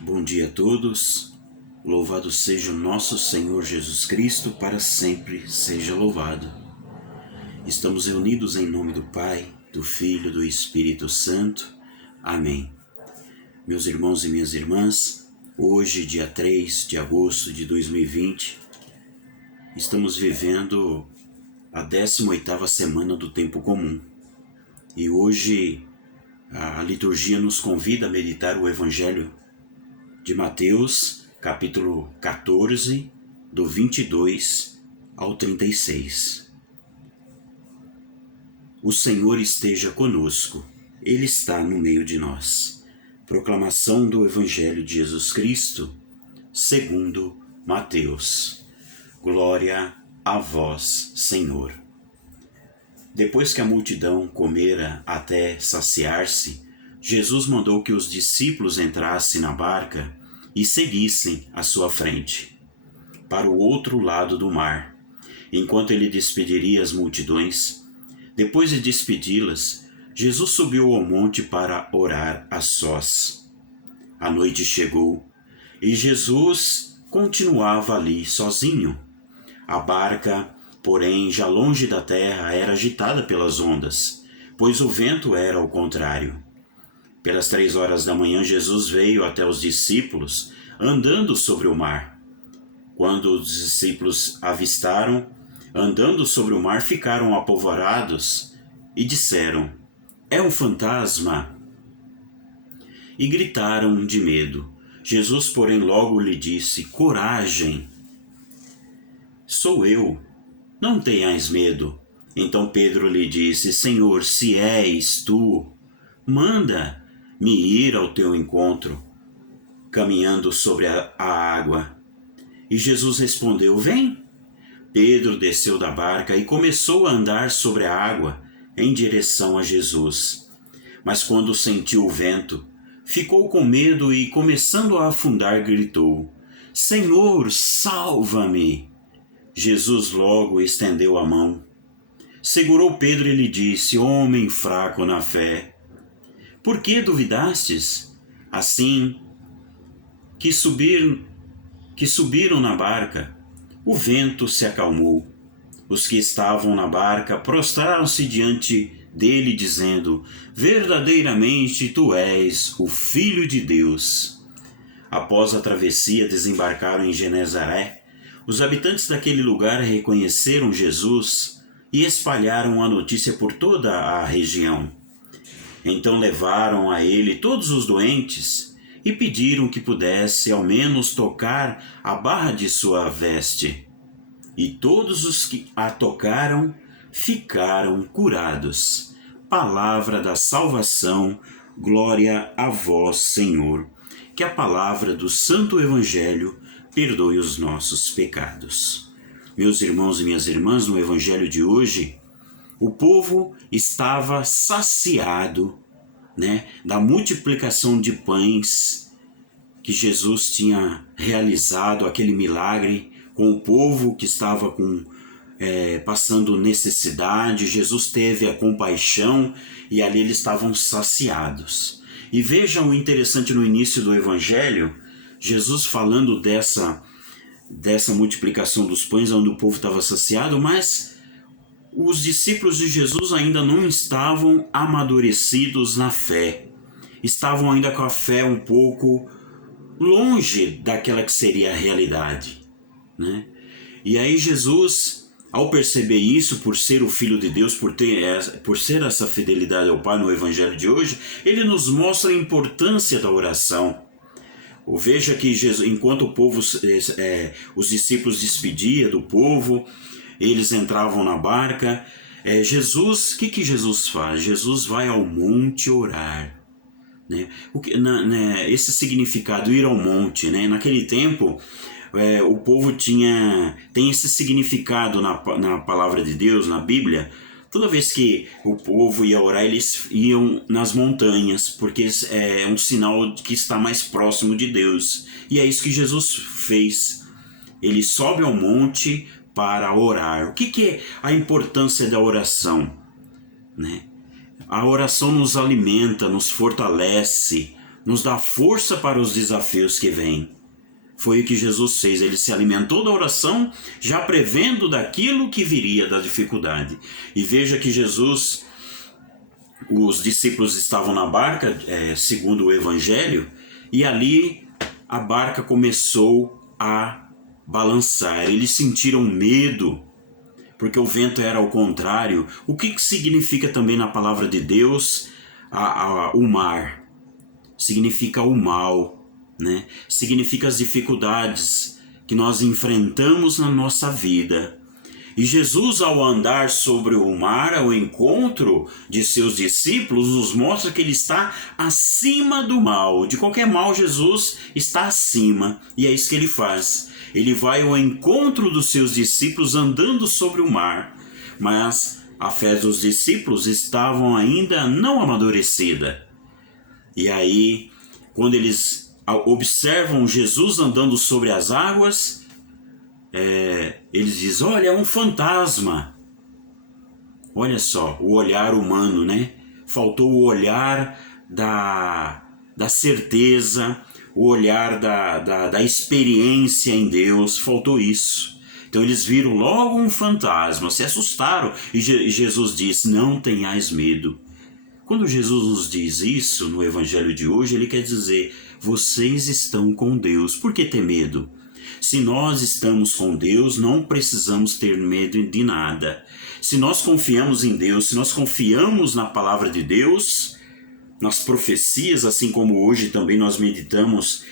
Bom dia a todos, louvado seja o nosso Senhor Jesus Cristo, para sempre seja louvado. Estamos reunidos em nome do Pai, do Filho e do Espírito Santo. Amém. Meus irmãos e minhas irmãs, hoje, dia 3 de agosto de 2020, estamos vivendo a 18ª semana do tempo comum. E hoje a liturgia nos convida a meditar o Evangelho de Mateus, capítulo 14, do 22 ao 36. O Senhor esteja conosco, Ele está no meio de nós. Proclamação do Evangelho de Jesus Cristo, segundo Mateus. Glória a vós, Senhor. Depois que a multidão comera até saciar-se, Jesus mandou que os discípulos entrassem na barca e seguissem à sua frente, para o outro lado do mar, enquanto ele despediria as multidões. Depois de despedi-las, Jesus subiu ao monte para orar a sós. A noite chegou e Jesus continuava ali sozinho. A barca, porém, já longe da terra, era agitada pelas ondas, pois o vento era ao contrário. Pelas 3 horas da manhã, Jesus veio até os discípulos, andando sobre o mar. Quando os discípulos avistaram, andando sobre o mar, ficaram apavorados e disseram: "É um fantasma!" E gritaram de medo. Jesus, porém, logo lhe disse: "Coragem! Sou eu, não tenhais medo." Então Pedro lhe disse: "Senhor, se és tu, manda-me ir ao teu encontro, caminhando sobre a água." E Jesus respondeu: "Vem." Pedro desceu da barca e começou a andar sobre a água em direção a Jesus. Mas quando sentiu o vento, ficou com medo e, começando a afundar, gritou: "Senhor, salva-me!" Jesus logo estendeu a mão, segurou Pedro e lhe disse: "Homem fraco na fé, por que duvidastes?" Assim que subiram na barca, o vento se acalmou. Os que estavam na barca prostraram-se diante dele, dizendo: "Verdadeiramente tu és o Filho de Deus." Após a travessia, desembarcaram em Genezaré. Os habitantes daquele lugar reconheceram Jesus e espalharam a notícia por toda a região. Então levaram a ele todos os doentes e pediram que pudesse ao menos tocar a barra de sua veste. E todos os que a tocaram ficaram curados. Palavra da salvação, glória a vós, Senhor. Que a palavra do Santo Evangelho perdoe os nossos pecados. Meus irmãos e minhas irmãs, no Evangelho de hoje, o povo estava saciado, da multiplicação de pães que Jesus tinha realizado, aquele milagre com o povo que estava passando necessidade. Jesus teve a compaixão e ali eles estavam saciados. E vejam o interessante no início do Evangelho, Jesus falando dessa multiplicação dos pães, onde o povo estava saciado, mas os discípulos de Jesus ainda não estavam amadurecidos na fé. Estavam ainda com a fé um pouco longe daquela que seria a realidade, E aí Jesus, ao perceber isso, por ser o Filho de Deus, por ser essa fidelidade ao Pai no Evangelho de hoje, ele nos mostra a importância da oração. Veja que Jesus, enquanto o povo, os discípulos despediam do povo, eles entravam na barca. Jesus, o que Jesus faz? Jesus vai ao monte orar. Esse significado, ir ao monte, naquele tempo, o povo tem esse significado na palavra de Deus, na Bíblia. Toda vez que o povo ia orar, eles iam nas montanhas, porque é um sinal de que está mais próximo de Deus. E é isso que Jesus fez. Ele sobe ao monte para orar. O que é a importância da oração? A oração nos alimenta, nos fortalece, nos dá força para os desafios que vêm. Foi o que Jesus fez, ele se alimentou da oração, já prevendo daquilo que viria da dificuldade. E veja que Jesus, os discípulos estavam na barca, segundo o Evangelho, e ali a barca começou a balançar. Eles sentiram medo, porque o vento era ao contrário. O que significa também na palavra de Deus o mar? Significa o mal, né? Significa as dificuldades que nós enfrentamos na nossa vida. E Jesus, ao andar sobre o mar, ao encontro de seus discípulos, nos mostra que ele está acima do mal. De qualquer mal, Jesus está acima. E é isso que ele faz. Ele vai ao encontro dos seus discípulos andando sobre o mar. Mas a fé dos discípulos estava ainda não amadurecida. E aí, quando eles observam Jesus andando sobre as águas, eles dizem, olha, é um fantasma. Olha só, o olhar humano, né? Faltou o olhar da certeza, o olhar da experiência em Deus, faltou isso. Então eles viram logo um fantasma, se assustaram, e Jesus disse, não tenhais medo. Quando Jesus nos diz isso no Evangelho de hoje, ele quer dizer, vocês estão com Deus, por que ter medo? Se nós estamos com Deus, não precisamos ter medo de nada. Se nós confiamos em Deus, se nós confiamos na palavra de Deus, nas profecias, assim como hoje também nós meditamos,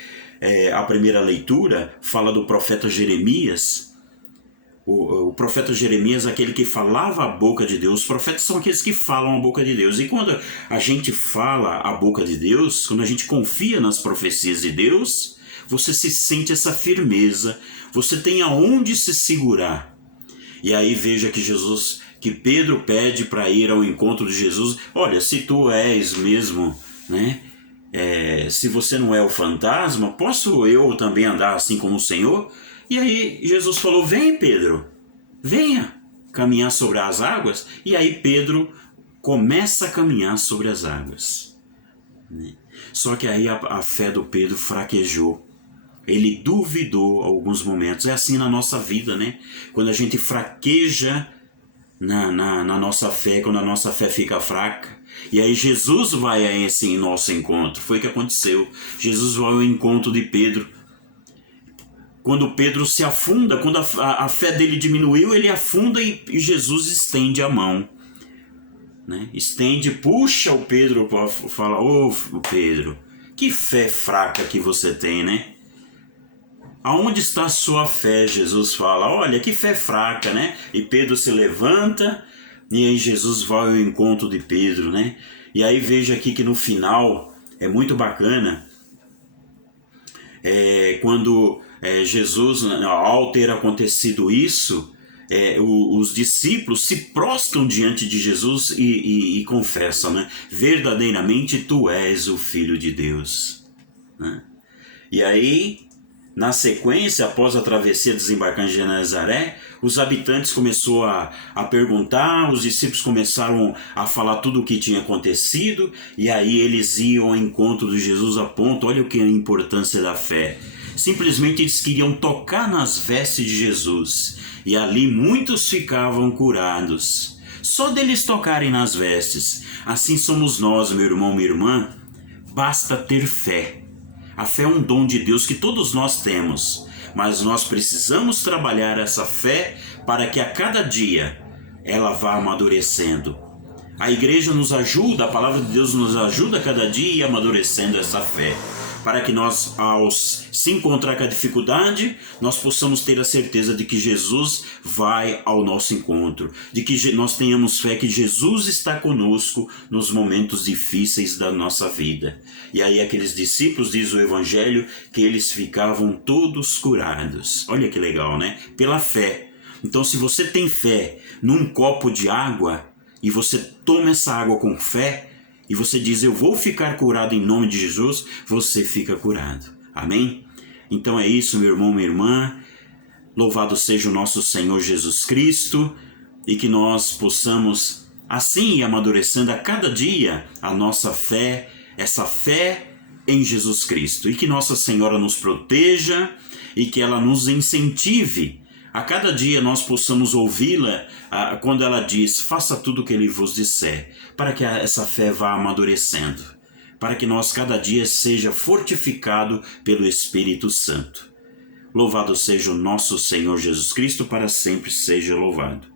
a primeira leitura fala do profeta Jeremias. O profeta Jeremias, aquele que falava a boca de Deus. Os profetas são aqueles que falam a boca de Deus. E quando a gente fala a boca de Deus, quando a gente confia nas profecias de Deus, você se sente essa firmeza, você tem aonde se segurar. E aí veja que Pedro pede para ir ao encontro de Jesus. Olha, se tu és mesmo, né? Se você não é o fantasma, posso eu também andar assim como o Senhor? E aí Jesus falou, vem Pedro, venha caminhar sobre as águas. E aí Pedro começa a caminhar sobre as águas. Só que aí a fé do Pedro fraquejou. Ele duvidou alguns momentos. É assim na nossa vida, né? Quando a gente fraqueja na nossa fé, quando a nossa fé fica fraca. E aí Jesus vai a esse nosso encontro. Foi o que aconteceu. Jesus vai ao encontro de Pedro. Quando Pedro se afunda, quando a fé dele diminuiu, ele afunda e Jesus estende a mão. Né? Estende, puxa o Pedro, fala, ô Pedro, que fé fraca que você tem, né? Aonde está a sua fé? Jesus fala, olha, que fé fraca, né? E Pedro se levanta e aí Jesus vai ao encontro de Pedro, né? E aí veja aqui que no final, é muito bacana, quando Jesus, ao ter acontecido isso, os discípulos se prostram diante de Jesus e confessam, né? Verdadeiramente tu és o Filho de Deus. Né? E aí, na sequência, após a travessia desembarcando em Genezaré, os habitantes começaram a perguntar, os discípulos começaram a falar tudo o que tinha acontecido, e aí eles iam ao encontro de Jesus a ponto, olha o que é a importância da fé. Simplesmente eles queriam tocar nas vestes de Jesus, e ali muitos ficavam curados. Só deles tocarem nas vestes. Assim somos nós, meu irmão, minha irmã, basta ter fé. A fé é um dom de Deus que todos nós temos, mas nós precisamos trabalhar essa fé para que a cada dia ela vá amadurecendo. A igreja nos ajuda, a palavra de Deus nos ajuda a cada dia a ir amadurecendo essa fé, para que nós, ao se encontrar com a dificuldade, nós possamos ter a certeza de que Jesus vai ao nosso encontro, de que nós tenhamos fé que Jesus está conosco nos momentos difíceis da nossa vida. E aí aqueles discípulos, diz o Evangelho, que eles ficavam todos curados. Olha que legal, né? Pela fé. Então, se você tem fé num copo de água, e você toma essa água com fé, e você diz, eu vou ficar curado em nome de Jesus, você fica curado. Amém? Então é isso, meu irmão, minha irmã. Louvado seja o nosso Senhor Jesus Cristo, e que nós possamos assim ir amadurecendo a cada dia a nossa fé, essa fé em Jesus Cristo. E que Nossa Senhora nos proteja e que ela nos incentive. A cada dia nós possamos ouvi-la quando ela diz: faça tudo o que ele vos disser, para que essa fé vá amadurecendo, para que nós cada dia seja fortificado pelo Espírito Santo. Louvado seja o nosso Senhor Jesus Cristo, para sempre seja louvado.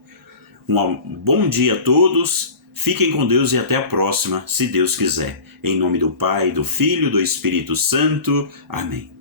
Um bom dia a todos, fiquem com Deus e até a próxima, se Deus quiser. Em nome do Pai, do Filho e do Espírito Santo. Amém.